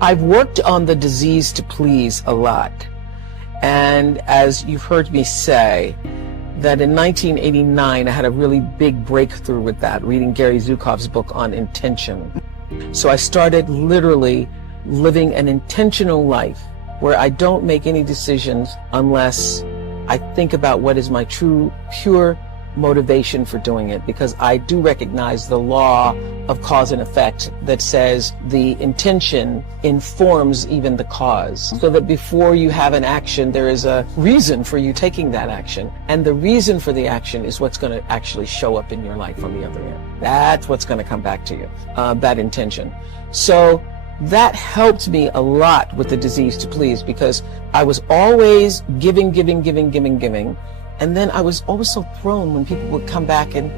I've worked on the disease to please a lot. And as you've heard me say, that in 1989, I had a really big breakthrough with that, reading Gary Zukav's book on intention. So I started literally living an intentional life where I don't make any decisions unless I think about what is my true, pure motivation for doing it, because I do recognize the law of cause and effect that says the intention informs even the cause, so that before you have an action, there is a reason for you taking that action, and the reason for the action is what's going to actually show up in your life on the other end. That's what's going to come back to you, that intention. So that helped me a lot with the disease to please, because I was always giving, and then I was always so thrown when people would come back and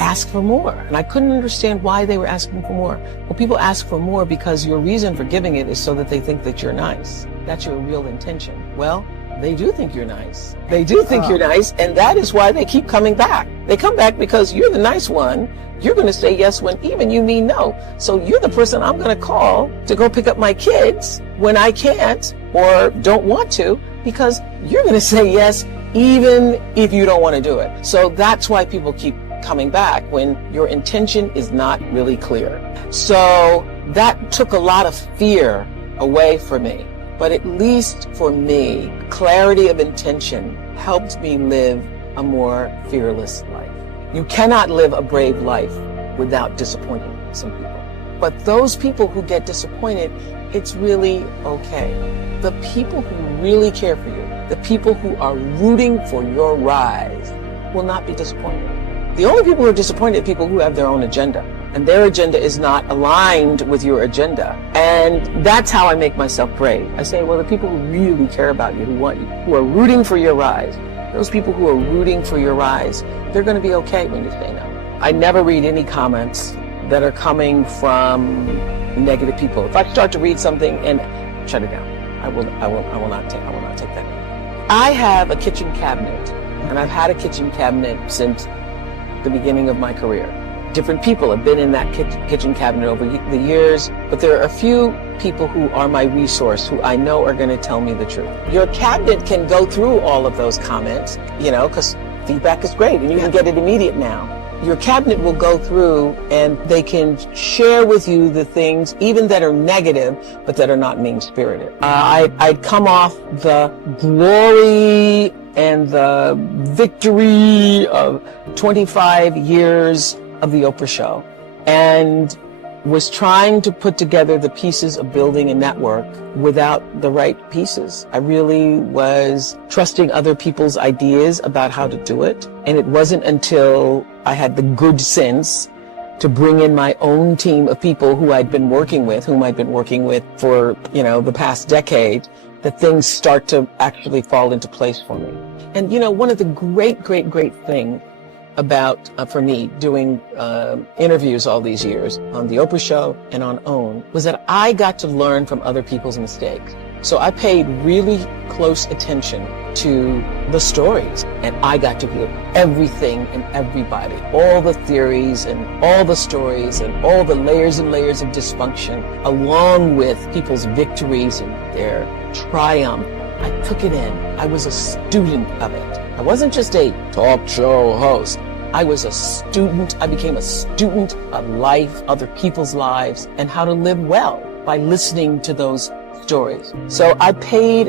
ask for more. And I couldn't understand why they were asking for more. Well, people ask for more because your reason for giving it is so that they think that you're nice. That's your real intention. Well, they do think you're nice. They do think you're nice, and that is why they keep coming back. They come back because you're the nice one. You're going to say yes when even you mean no. So you're the person I'm going to call to go pick up my kids when I can't or don't want to, because you're going to say yes even if you don't want to do it. So that's why people keep coming back, when your intention is not really clear. So that took a lot of fear away from me. But at least for me, clarity of intention helped me live a more fearless life. You cannot live a brave life without disappointing some people. But those people who get disappointed, it's really okay. The people who really care for you, the people who are rooting for your rise, will not be disappointed. The only people who are disappointed are people who have their own agenda, and their agenda is not aligned with your agenda. And that's how I make myself brave. I say, well, the people who really care about you, who want you, who are rooting for your rise, those people who are rooting for your rise, they're going to be okay when you say no. I never read any comments that are coming from negative people. If I start to read something and shut it down, I will not take that. I have a kitchen cabinet, and I've had a kitchen cabinet since the beginning of my career. Different people have been in that kitchen cabinet over the years, but there are a few people who are my resource, who I know are going to tell me the truth. Your cabinet can go through all of those comments, because feedback is great, and you can get it immediate now. Your cabinet will go through, and they can share with you the things, even that are negative, but that are not mean-spirited. I'd come off the glory and the victory of 25 years of the Oprah Show, and was trying to put together the pieces of building a network without the right pieces. I really was trusting other people's ideas about how to do it, and it wasn't until I had the good sense to bring in my own team of people whom I'd been working with for, the past decade, that things start to actually fall into place for me. And, one of the great things about, for me, doing interviews all these years on the Oprah Show and on OWN, was that I got to learn from other people's mistakes. So I paid really close attention to the stories, and I got to hear everything and everybody, all the theories and all the stories and all the layers and layers of dysfunction, along with people's victories and their triumph. I took it in. I was a student of it. I wasn't just a talk show host. I was a student. I became a student of life, other people's lives, and how to live well by listening to those stories. So I paid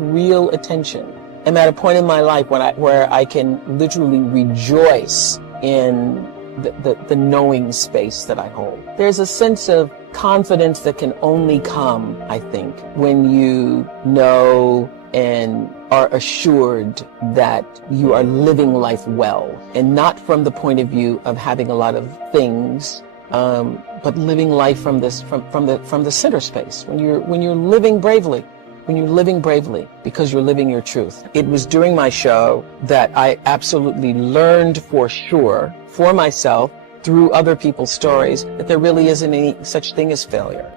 real attention. I'm at a point in my life where I can literally rejoice in the knowing space that I hold. There's a sense of confidence that can only come, I think, when you know and are assured that you are living life well, and not from the point of view of having a lot of things, but living life from the center space. When you're living bravely, because you're living your truth. It was during my show that I absolutely learned for sure, for myself, through other people's stories, that there really isn't any such thing as failure.